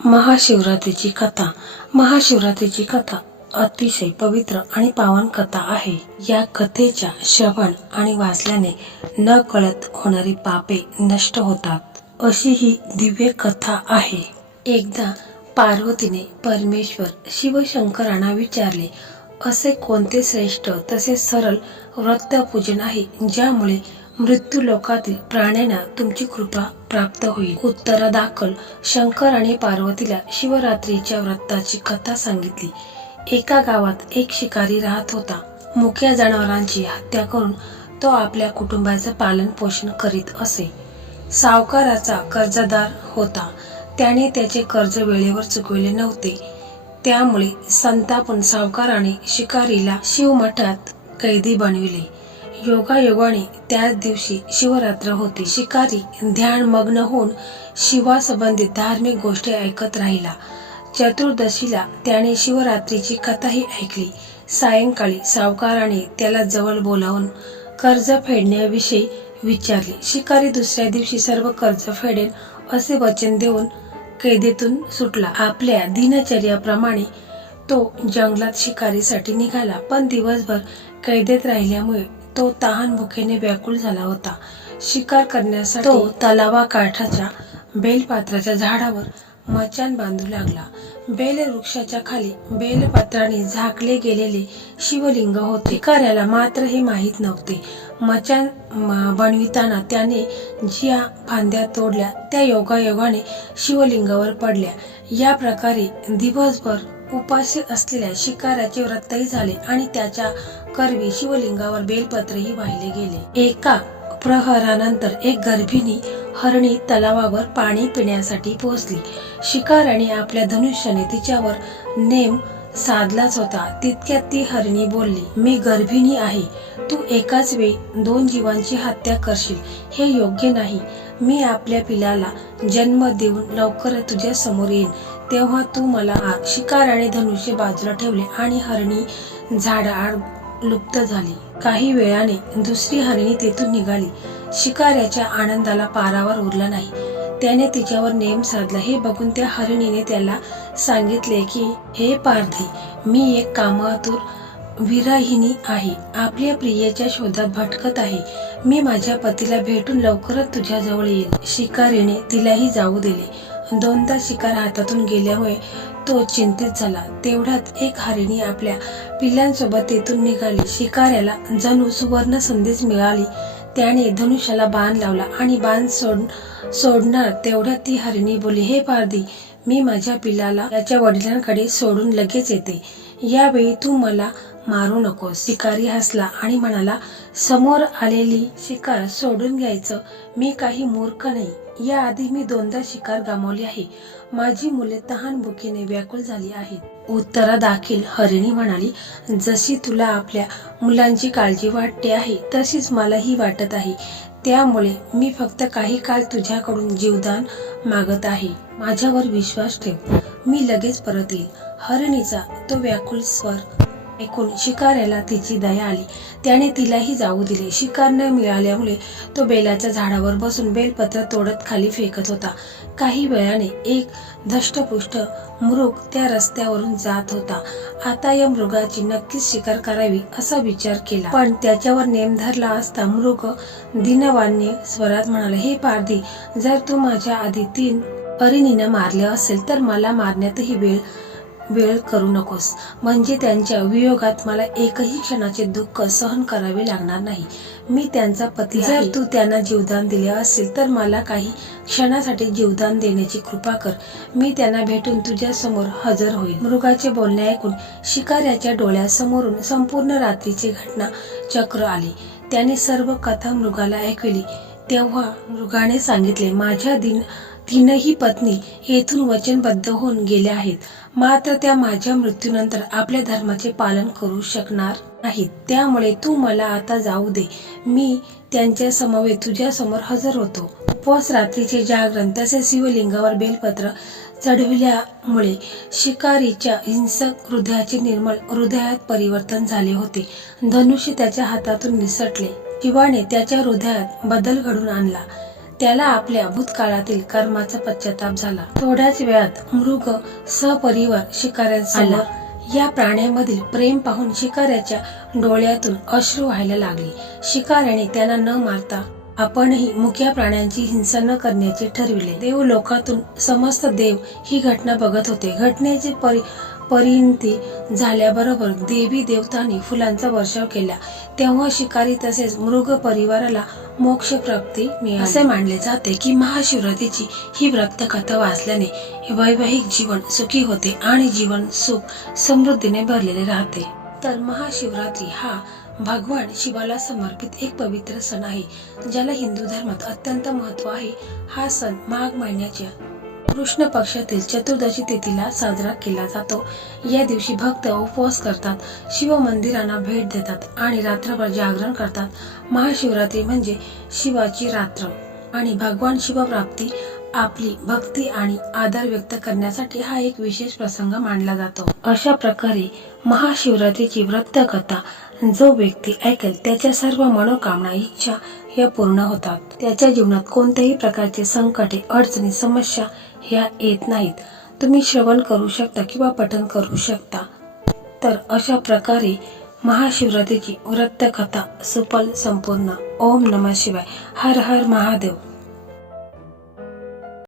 महाशिवरात्रीची कथा. महाशिवरात्रीची कथा अतिशय पवित्र आणि पावन कथा आहे. या कथेच्या श्रवण आणि वाचल्याने न कळत होणारी पापे नष्ट होतात, अशी ही दिव्य कथा आहे. एकदा पार्वतीने परमेश्वर शिवशंकरांना विचारले, असे कोणते श्रेष्ठ तसेच सरळ व्रतपूजन आहे ज्यामुळे मृत्यू लोकातील प्राण्यांना तुमची कृपा प्राप्त होईल? उत्तरादाखल शंकराने पार्वतीला शिवरात्रीच्या व्रताची कथा सांगितली. एका गावात एक शिकारी राहत होता. मुक्या जनावरांची हत्या करून तो आपल्या कुटुंबाचं पालन पोषण करीत असे. सावकाराचा कर्जदार होता. त्याने त्याचे कर्ज वेळेवर चुकविले नव्हते. त्यामुळे संतापून सावकाराने शिकारीला शिवमठात कैदी बनविले. योगायोगाने त्याच दिवशी शिवरात्र होती. शिकारी ध्यानमग्न होऊन शिवासंबंधित धार्मिक गोष्टी ऐकत राहिला. चतुर्दशीला त्याने शिवरात्रीची कथाही ऐकली. सायंकाळी सावकाराने त्याला जवळ बोलावून कर्ज फेडण्याविषयी विचारले. शिकारी दुसऱ्या दिवशी सर्व कर्ज फेडेल असे वचन देऊन कैदेतून सुटला. आपल्या दिनचर्याप्रमाणे तो जंगलात शिकारीसाठी निघाला, पण दिवसभर कैदेत राहिल्यामुळे तो तहान भुकेने व्याकुळ झाला होता. शिकार करण्यासाठी तो तलावाकाठाच्या बेलपात्राच्या झाडावर मचाण बांधू लागला. बेलवृक्षाच्या खाली बेलपत्राने झाकले गेलेले शिवलिंग होते. शिकाऱ्याला मात्र हे माहीत नव्हते. मचाण बनविताना त्याने ज्या फांद्या तोडल्या त्या योगायोगाने शिवलिंगावर पडल्या. या प्रकारे दिवसभर उपाशी असलेल्या शिकाऱ्याचे व्रतही झाले आणि त्याच्या करवी शिवलिंगावर बेलपत्रही वाहिले गेले. एका प्रहरानंतर एक गर्भिणी हरणी तलावावर पाणी पिण्यासाठी पोहोचली. शिकाऱ्याने आपल्या धनुष्याने तिच्यावर नेम साधलाच होता. तितक्यात ती हरणी बोलली, मी गर्भिणी आहे. तू एकाच वेळी 2 जीवांची हत्या करशील, हे योग्य नाही. मी आपल्या पिलाला जन्म देऊन लवकर तुझ्या समोर येईन, तेव्हा तू मला आण. शिकाऱ्याने धनुष्य बाजूला ठेवले आणि हरणी झाडाआड लुप्त झाली. काही वेळाने दुसरी हरणी तेथून निघाली. शिकाऱ्याच्या आनंदाला पारावर उरला नाही. त्याने तिच्यावर नेम साधला. हे बघून त्या हरणीने त्याला सांगितले की, हे पारधी, मी एक कामातुर विरहिणी आहे. आपल्या प्रियेच्या शोधात भटकत आहे. मी माझ्या पतीला भेटून लवकरच तुझ्या जवळ येईल. शिकारीने तिलाही जाऊ दिले. 2दा शिकार हातातून गेल्यामुळे तो चिंतित झाला. तेवढ्यात एक हरिणी आपल्या पिल्लांसोबत तेथून निघाली. शिकाऱ्याला जणू सुवर्ण संदेश मिळाली. त्याने धनुष्याला बाण लावला आणि बाण सोडणार तेवढ्यात ती हरिणी बोलली, हे पारधी, मी माझ्या पिल्लाला त्याच्या वडिलांकडे सोडून लगेच येते. यावेळी तू मला मारू नकोस. शिकारी हसला आणि म्हणाला, समोर आलेली शिकार सोडून घ्यायचं मी काही मूर्ख नाही. याआधी मी 2दा शिकार गमावली आहे. माझी मुले तहान भुकेने व्याकुळ झाली आहेत. उत्तरादाखल हरिणी म्हणाली, जशी तुला आपल्या मुलांची काळजी वाटते आहे तशीच मलाही वाटत आहे. त्यामुळे मी फक्त काही काळ तुझ्याकडून जीवदान मागत आहे. माझ्यावर विश्वास ठेव, मी लगेच परत येईल. हरणीचा तो व्याकुळ स्वर ऐकून शिकाऱ्याला तिची दया आली. त्याने तिलाही जाऊ दिले. शिकार न मिळाल्यामुळे तो बेलाच्या झाडावर बसून बेलपत्र तोडत खाली फेकत होता. काही वेळाने एक धष्टपुष्ट मृग त्या रस्त्यावरून जात होता. आता या मृगाची नक्कीच शिकार करावी असा विचार केला, पण त्याच्यावर नेम धरला असता. मृग दीनवाण्य स्वरात म्हणाला, हे पारधी, जर तू माझ्या आधी 3 हरिणींना मारले असेल तर मला मारण्यातही वेळ करू नकोस. म्हणजे त्यांच्या वियोगात मला एकही क्षणाचे दुःख सहन करावे लागणार नाही. मी त्यांचा पती आहे. जर तू त्यांना जीवदान दिले असेल तर मला काही क्षणासाठी जीवदान देण्याची कृपा कर. मी त्यांना भेटून तुझ्या समोर हजर होईल. मृगाचे बोलणे ऐकून शिकाऱ्याच्या डोळ्यासमोरून संपूर्ण रात्रीची घटना चक्र आली. त्याने सर्व कथा मृगाला ऐकवली. तेव्हा मृगाने सांगितले, माझ्या 3ही पत्नी येथून वचनबद्ध होऊन गेल्या आहेत. मात्र त्या माझ्या मृत्यूनंतर आपल्या धर्माचे पालन करू शकणार नाहीत. त्यामुळे तू मला आता जाऊ दे. मी त्यांच्या समवेत तुझ्या समोर हजर होतो. उपवास, रात्रीचे जागरण तसेच शिवलिंगावर बेलपत्र चढविल्यामुळे शिकारीच्या हिंसक हृदयाचे निर्मल हृदयात परिवर्तन झाले होते. धनुष्य त्याच्या हातातून निसटले. शिवाने त्याच्या हृदयात बदल घडून आणला. त्याला आपल्या भूतकाळातील कर्माचा पश्चाताप झाला. थोड्याच वेळात मृग सपरिवार शिकाऱ्यांसमोर या प्राण्यामधील प्रेम पाहून शिकाऱ्याच्या डोळ्यातून अश्रू व्हायला लागले. शिकाऱ्याने त्यांना न मारता आपणही मुक्या प्राण्यांची हिंसा न करण्याचे ठरविले. देव लोकातून समस्त देव ही घटना बघत होते. घटनेची परिणती झाल्याबरोबर देवी देवतांनी फुलांचा वर्षाव केला. तेव्हा शिकारी तसेच मृग परिवाराला मोक्ष प्राप्ती मिळाली. असे मानले जाते की महाशिवरात्रीची ही व्रतकथा वाचल्याने वैवाहिक जीवन सुखी होते आणि जीवन सुख समृद्धीने भरलेले राहते. तर महाशिवरात्री हा भगवान शिवाला समर्पित एक पवित्र सण आहे, ज्याला हिंदू धर्मात अत्यंत महत्त्व आहे. हा सण माघ महिन्याच्या कृष्ण पक्षातील चतुर्दशी तिथीला साजरा केला जातो. या दिवशी भक्त उपवास करतात, शिव मंदिरांना भेट देतात आणि रात्रभर जागरण करतात. महाशिवरात्री म्हणजे शिवाची रात्र आणि भगवान शिवप्राप्ती आपली भक्ती आणि आदर व्यक्त करण्यासाठी हा एक विशेष प्रसंग मानला जातो. अशा प्रकारे महाशिवरात्रीची व्रतकथा जो व्यक्ती ऐकेल त्याच्या सर्व मनोकामना इच्छा या पूर्ण होतात. त्याच्या जीवनात कोणत्याही प्रकारचे संकटे अडचणी समस्या ह्या येत नाहीत. तुम्ही श्रवण करू शकता किंवा पठण करू शकता. तर अशा प्रकारे महाशिवरात्रीची व्रतकथा सुफल संपूर्ण. ओम नमः शिवाय. हर हर महादेव.